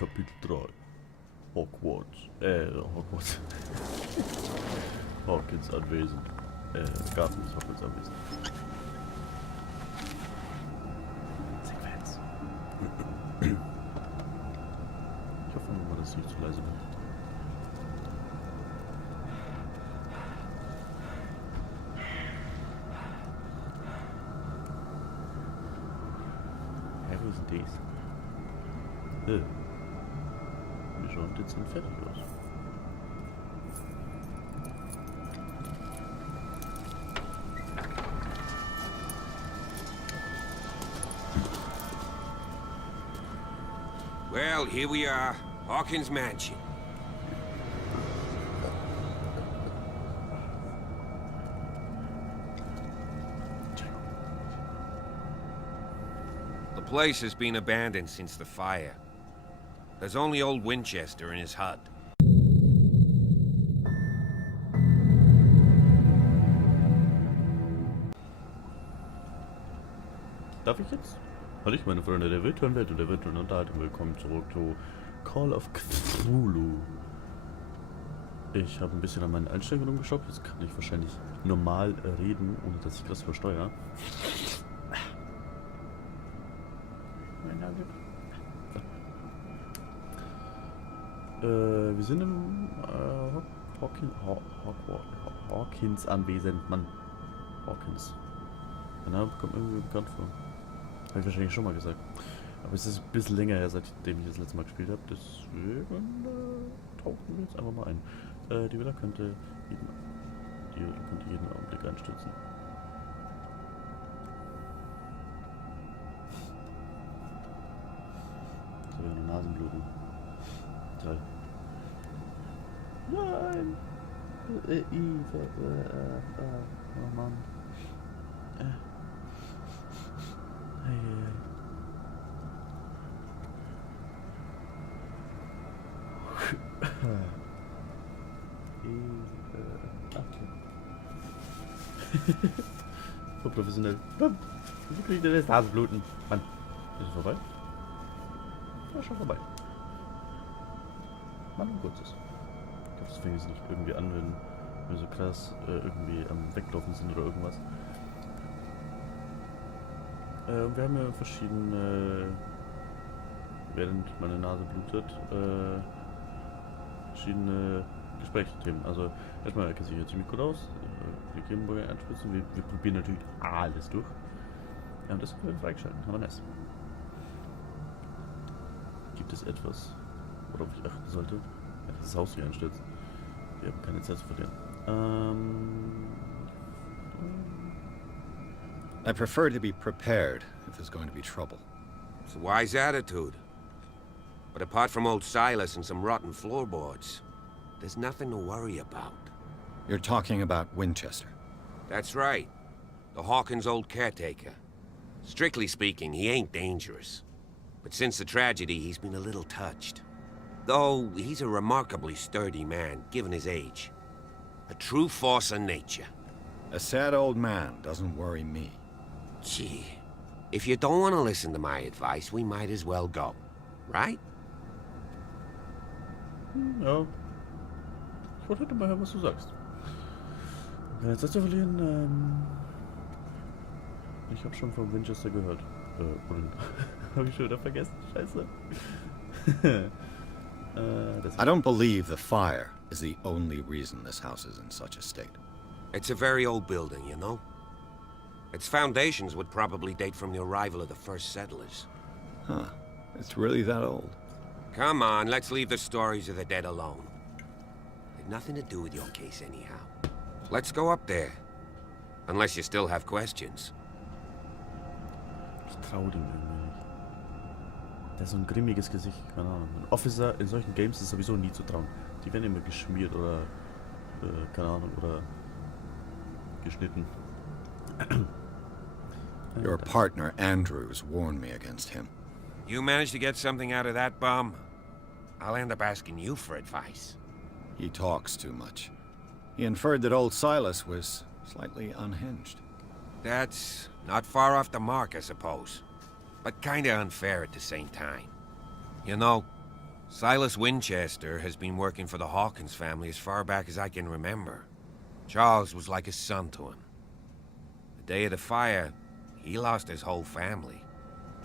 Kapitel 3. Hogwarts. Hogwarts. Hawkins anwesend. Garten ist Hogwarts anwesend. Sequenz. Ich hoffe nur mal, dass ich nicht zu leise bin. Wo ist denn das? Wir schauen jetzt sind fertig aus. Well, here we are. Hawkins Mansion. The place has been abandoned since the fire. There's only old Winchester in his hut. Darf ich jetzt? Hallo, ich meine Freunde der virtuellen Welt und der virtuellen Unterhaltung. Willkommen zurück zu Call of Cthulhu. Ich habe ein bisschen an meinen Einstellungen umgeschaut. Jetzt kann ich wahrscheinlich normal reden, ohne dass ich das versteuere. Wir sind im Hawkins anwesend, Mann. Hawkins. Der Name kommt irgendwie bekannt vor. Habe ich wahrscheinlich schon mal gesagt. Aber es ist ein bisschen länger her, seitdem ich das letzte Mal gespielt habe. Deswegen tauchen wir jetzt einfach mal ein. Die Villa könnte jeden Augenblick einstürzen. Das habe ich eine Nasenbluten. Toll. Nein! Oh Mann. So professionell. Wie kriegt ihr das Nasenbluten? Mann, ist es vorbei? Ja, schon vorbei. Mann, ein kurzes. Ich glaube, das fängt jetzt nicht irgendwie an, wenn wir so krass irgendwie am Weglaufen sind oder irgendwas. Wir haben ja verschiedene, während meine Nase blutet, verschiedene Gesprächsthemen. Also erstmal erkennt sich jetzt ziemlich gut aus. Wir gehen Burger einspitzen. Wir probieren natürlich alles durch. Ja, und das haben wir freigeschalten. Haben wir nice. Gibt es etwas, worauf ich achten sollte? Ja, das Haus hier einstürzt. Wir haben keine Zeit zu verlieren. I prefer to be prepared if there's going to be trouble. It's a wise attitude. But apart from old Silas and some rotten floorboards, there's nothing to worry about. You're talking about Winchester. That's right. The Hawkins' old caretaker. Strictly speaking, he ain't dangerous. But since the tragedy, he's been a little touched. Though, he's a remarkably sturdy man, given his age. A true force of nature. A sad old man doesn't worry me. Gee, if you don't want to listen to my advice, we might as well go. Right? Ja. Ich wollte heute mal hören, was du sagst. Keine Zeit zu verlieren, ich habe schon von Winchester gehört. Habe ich schon wieder vergessen. Scheiße. I don't believe the fire is the only reason this house is in such a state. It's a very old building, you know? Its foundations would probably date from the arrival of the first settlers. Huh. It's really that old. Come on, let's leave the stories of the dead alone. They've nothing to do with your case anyhow. Let's go up there. Unless you still have questions. Ich traue dem irgendwie nicht. Der hat so ein grimmiges Gesicht, keine Ahnung. Ein Officer in solchen Games ist sowieso nie zu trauen. Die werden immer geschmiert oder, keine Ahnung, oder geschnitten. Your partner, Andrews, warned me against him. You manage to get something out of that bum, I'll end up asking you for advice. He talks too much. He inferred that old Silas was slightly unhinged. That's not far off the mark, I suppose. But kinda unfair at the same time. You know, Silas Winchester has been working for the Hawkins family as far back as I can remember. Charles was like a son to him. The day of the fire, he lost his whole family,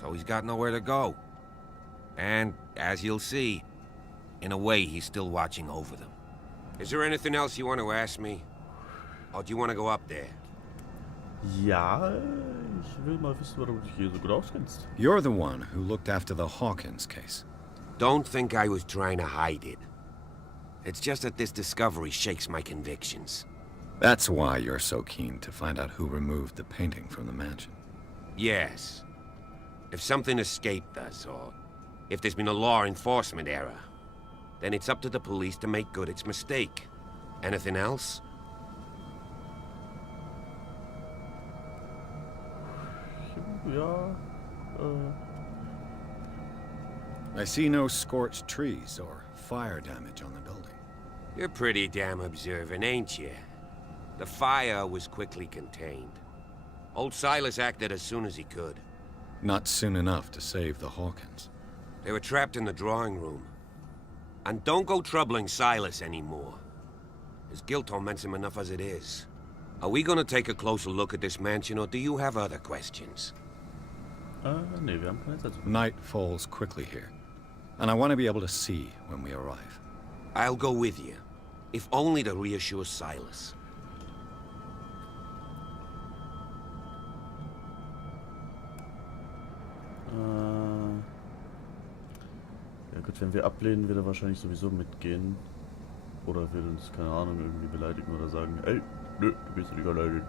so he's got nowhere to go. And, as you'll see, in a way, he's still watching over them. Is there anything else you want to ask me? Or do you want to go up there? Ja, ich will mal wissen, warum du dich hier so gut auskennst. You're the one who looked after the Hawkins case. Don't think I was trying to hide it. It's just that this discovery shakes my convictions. That's why you're so keen to find out who removed the painting from the mansion. Yes. If something escaped us, or if there's been a law enforcement error, then it's up to the police to make good its mistake. Anything else? Ja, I see no scorched trees or fire damage on the building. You're pretty damn observant, ain't you? The fire was quickly contained. Old Silas acted as soon as he could. Not soon enough to save the Hawkins. They were trapped in the drawing room. And don't go troubling Silas anymore. His guilt torments him enough as it is. Are we gonna take a closer look at this mansion, or do you have other questions? nee, wir haben keine Zeit. Night falls quickly here, and I want to be able to see when we arrive. I'll go with you, if only to reassure Silas. Ja gut, wenn wir ablehnen, wird er wahrscheinlich sowieso mitgehen. Oder wird uns, keine Ahnung, irgendwie beleidigen oder sagen, ey, nö, du bist nicht alleine.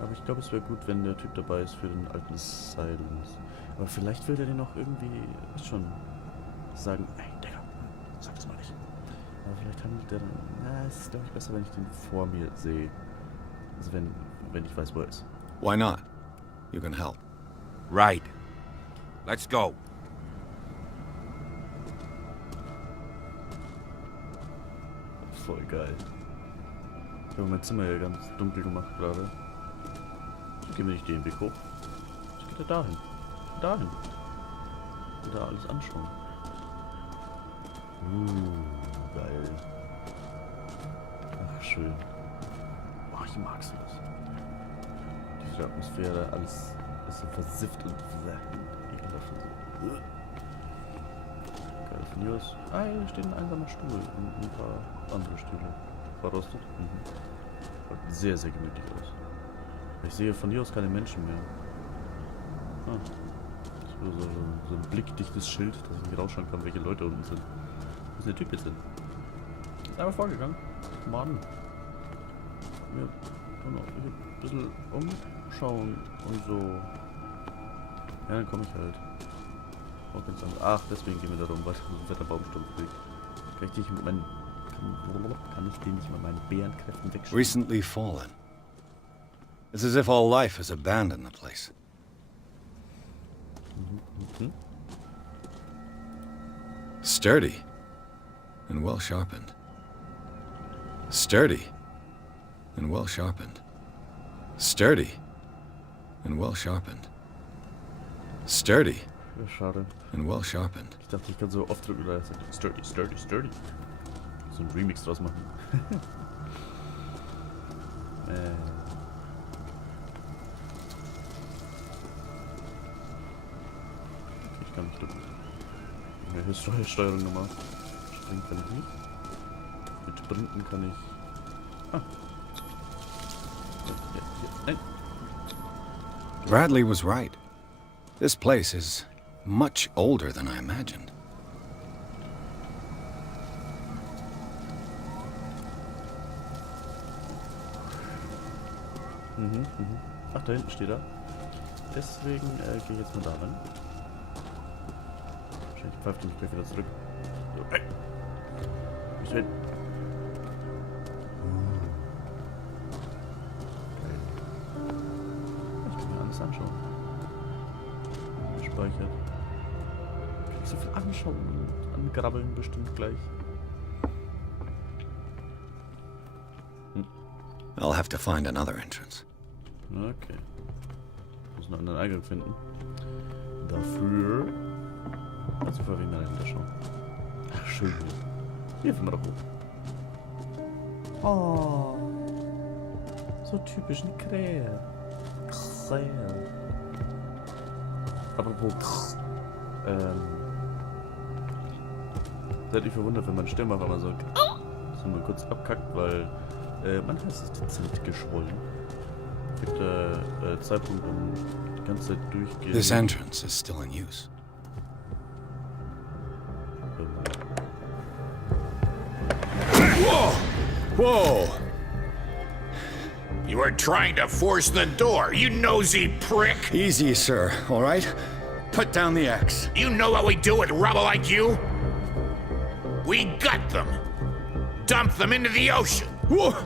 Aber ich glaube, es wäre gut, wenn der Typ dabei ist für den alten Silence. Aber vielleicht will der den auch irgendwie, weißt schon, sagen, ey, Digga, sag das mal nicht. Aber vielleicht handelt der dann, na, es ist, glaube ich, besser, wenn ich den vor mir sehe. Also wenn ich weiß, wo er ist. Why not? You can help. Right. Let's go. Voll geil. Ich habe mein Zimmer hier ganz dunkel gemacht gerade. So gehen wir nicht den Weg hoch. So geht er dahin. Dahin. Und da alles anschauen. Geil. Ach, schön. Boah, ich mag sowas. Diese Atmosphäre, alles ist so versifft und ekelhaft und so. Geil, von hier aus. Ah, hier steht ein einsamer Stuhl und ein paar andere Stühle. Verrostet. Sieht sehr, sehr gemütlich aus. Ich sehe von hier aus keine Menschen mehr. Ah. So ein blickdichtes Schild, dass ich nicht rausschauen kann, welche Leute unten sind. Wo ist der Typ jetzt hin? Ist einfach vorgegangen. Mann. Ja, kann auch ein bisschen umschauen und so. Ja, dann komme ich halt. Ach, deswegen gehen wir da rum, weil so ein fetter Baumstumpf liegt. Kann ich den nicht mit meinen Bärenkräften wegschießen? Recently fallen. It's as if all life has abandoned the place. Sturdy and well sharpened. Sturdy and well sharpened. Sturdy and well sharpened. Sturdy Ja, schade. and well sharpened. Ich dachte, ich kann so oft drücken, da ist sturdy, sturdy, sturdy. So ein Remix draus machen. Ich kann nicht drücken. Hier ist Steuerung nochmal. Springen kann ich nicht. Mit Sprinten kann ich. Ah. Nein. Bradley was right. This place is much older than I imagined. Ach, da hinten steht er. Deswegen gehe ich jetzt mal da lang. Wahrscheinlich pfeift er mich gleich wieder zurück. So, hey. Nicht hin. Geil. Ich kann mir alles anschauen. Gespeichert. Kann ich so viel anschauen und angrabbeln bestimmt gleich. I'll have to find another entrance. Okay. Muss einen anderen Eingang finden. Dafür. Also vor wegen dahinter schauen. Ach, schön. Hier fahren wir doch hoch. Oh. So typisch eine Krähe. Krähe. Apropos. Seid ihr verwundert, wenn man Stimme auf einmal so mal kurz abkackt, weil man heißt es dezent geschwollen. Gibt Zeitpunkt, um die ganze Zeit durchgehen. This entrance is still in use. Whoa! Whoa! You were trying to force the door, you nosy prick! Easy, sir, all right? Put down the axe. You know what we do with rubble like you? We gut them! Dump them into the ocean! Whoa!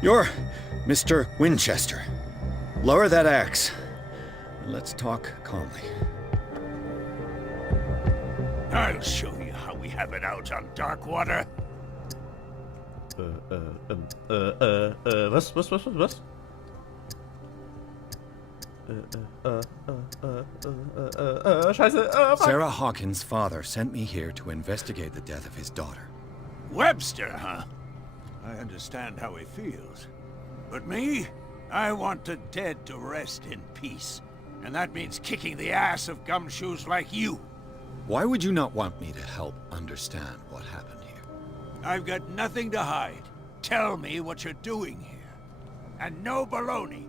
You're Mr. Winchester. Lower that axe. Let's talk calmly. I'll show you how we have it out on dark water. Was? Scheiße, fuck. Sarah Hawkins' father sent me here to investigate the death of his daughter. Webster, huh? I understand how he feels. But me? I want the dead to rest in peace. And that means kicking the ass of gumshoes like you. Why would you not want me to help understand what happened here? I've got nothing to hide. Tell me what you're doing here. And no baloney.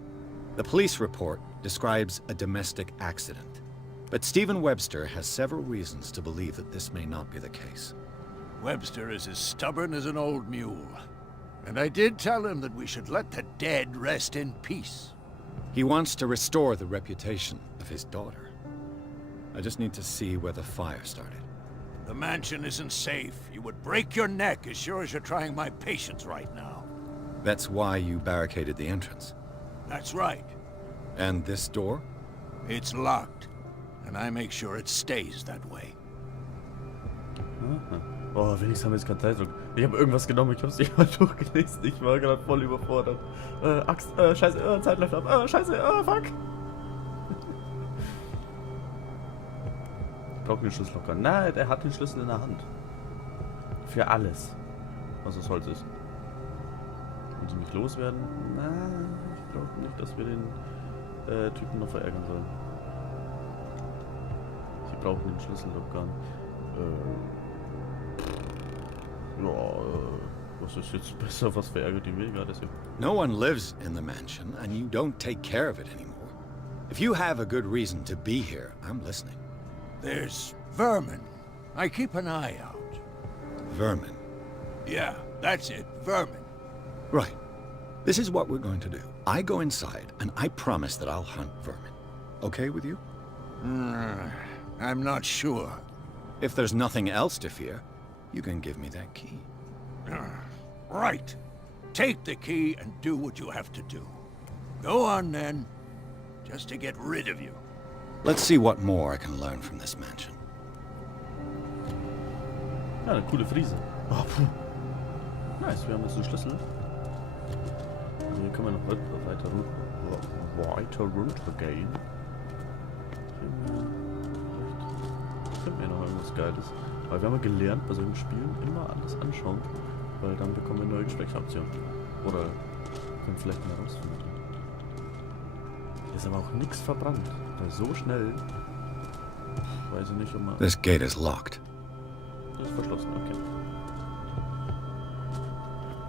The police report describes a domestic accident. But Stephen Webster has several reasons to believe that this may not be the case. Webster is as stubborn as an old mule. And I did tell him that we should let the dead rest in peace. He wants to restore the reputation of his daughter. I just need to see where the fire started. The mansion isn't safe. You would break your neck as sure as you're trying my patience right now. That's why you barricaded the entrance. That's right. And this door? It's locked. And I make sure it stays that way. Oh, wenigstens haben wir jetzt keinen Zeitdruck. Ich habe irgendwas genommen, ich habe es nicht mal durchgelesen. Ich war gerade voll überfordert. Axt, scheiße, Zeit läuft ab. Scheiße, fuck. Ich brauche den Schlüssel locker. Nein, er hat den Schlüssel in der Hand. Für alles, was das Holz ist. Wenn sie mich loswerden? Nein, ich glaube nicht, dass wir den Typen noch verärgern sollen. Sie brauchen den Schlüssel locker. Was ist jetzt besser? Was verärgert die weniger? No one lives in the mansion, and you don't take care of it anymore. If you have a good reason to be here, I'm listening. There's vermin. I keep an eye out. Vermin. Yeah, that's it, vermin. Right. This is what we're going to do. I go inside, and I promise that I'll hunt vermin. Okay with you? I'm not sure. If there's nothing else to fear, you can give me that key. Right. Take the key and do what you have to do. Go on then, just to get rid of you. Let's see what more I can learn from this mansion. Ja, eine coole Friese. Oh, puh. Nice, wir haben jetzt den Schlüssel. Also hier können wir noch weiter runtergehen. Finden wir noch irgendwas Geiles. Weil wir haben ja gelernt, bei solchen Spielen immer alles anschauen, weil dann bekommen wir neue Gesprächsoptionen. Oder können vielleicht mal rausfinden. Ist aber auch nichts verbrannt, weil so schnell weiß ich nicht, ob man... This gate is locked. Das ist verschlossen, okay.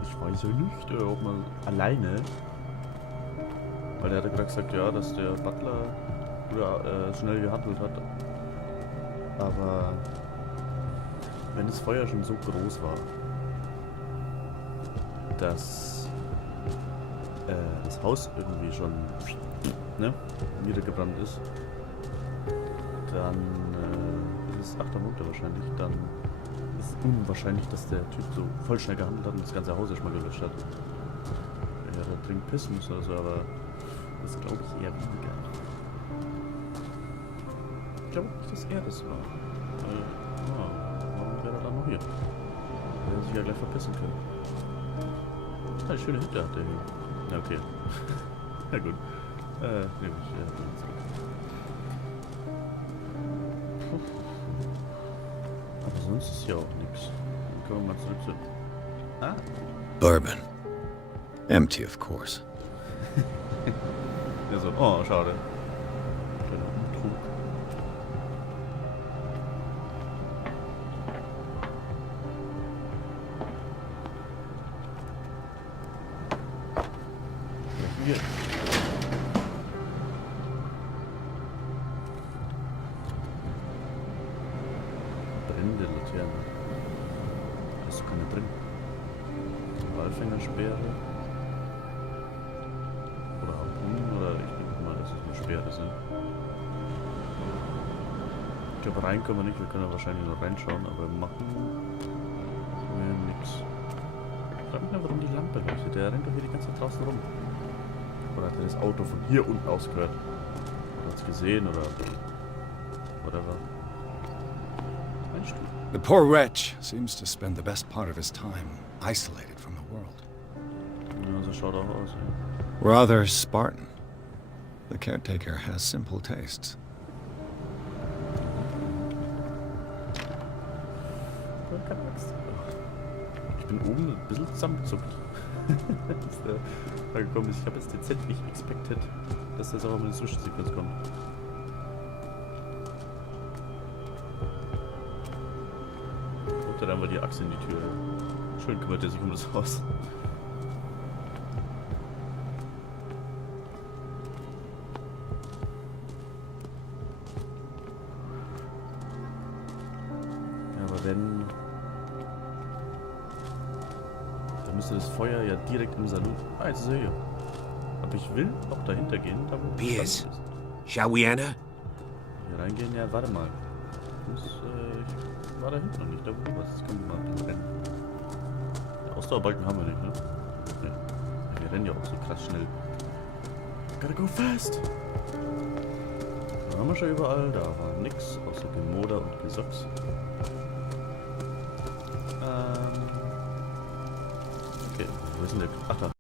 Ich weiß ja nicht, ob man alleine... Weil der hat ja gerade gesagt, ja, dass der Butler schnell gehandelt hat. Aber... Wenn das Feuer schon so groß war, dass das Haus irgendwie schon niedergebrannt ist, dann ist es 8. Minute wahrscheinlich, dann ist es unwahrscheinlich, dass der Typ so voll schnell gehandelt hat und das ganze Haus erstmal gelöscht hat. Ja, da dringend pissen muss oder so, aber das glaube ich eher weniger. Ich glaube nicht, dass er das war. Warum wäre er dann noch hier? Er hätte sich ja gleich verpissen können. Eine schöne Hütte hat er hier. Ja, okay. Ja gut. ist hier auch nichts. Dann können wir mal zurück zu... Ah. Bourbon. Empty, of course. Ja, so, oh, schade. Kleiner Untrug. Ja, hier. Brennende Laterne. Ist doch keine drin. Walfängersperre. Oder Harpunen, oder ich denke mal, dass es nur Speere sind. Ich glaube, rein können wir nicht, wir können ja wahrscheinlich nur reinschauen, aber machen wir nix. Ich frage mich mal, warum die Lampe leuchtet. Der rennt doch hier die ganze Zeit draußen rum. Oder hat er das Auto von hier unten aus gehört? Oder hat es gesehen, oder whatever. Ein Stuhl. The poor wretch seems to spend the best part of his time isolated from the world. Ja, so schaut auch aus, ja. Rather Spartan. The caretaker has simple tastes. Ich bin oben ein bisschen zusammengezuckt. Als der da gekommen ist. Ich habe jetzt dezent nicht expected, dass das aber mal in die Zwischensequenz kommt. Und dann haben wir die Achse in die Tür. Schön kümmert er sich um das Haus. Ja, aber wenn... Dann müsste das Feuer ja direkt im Salon... Ah, jetzt ist er hier. Aber ich will auch dahinter gehen, da wo Piers, shall we enter? Hier reingehen? Ja, warte mal. Ich war da hinten noch nicht, da wo du warst. Jetzt können wir mal ein bisschen rennen. Den Ausdauerbalken haben wir nicht, ne? Nee. Ja, wir rennen ja auch so krass schnell. Gotta go fast! Da haben wir schon überall, da war nix, außer Gemoder und Gesocks. Okay, wo ist denn der? Ach da.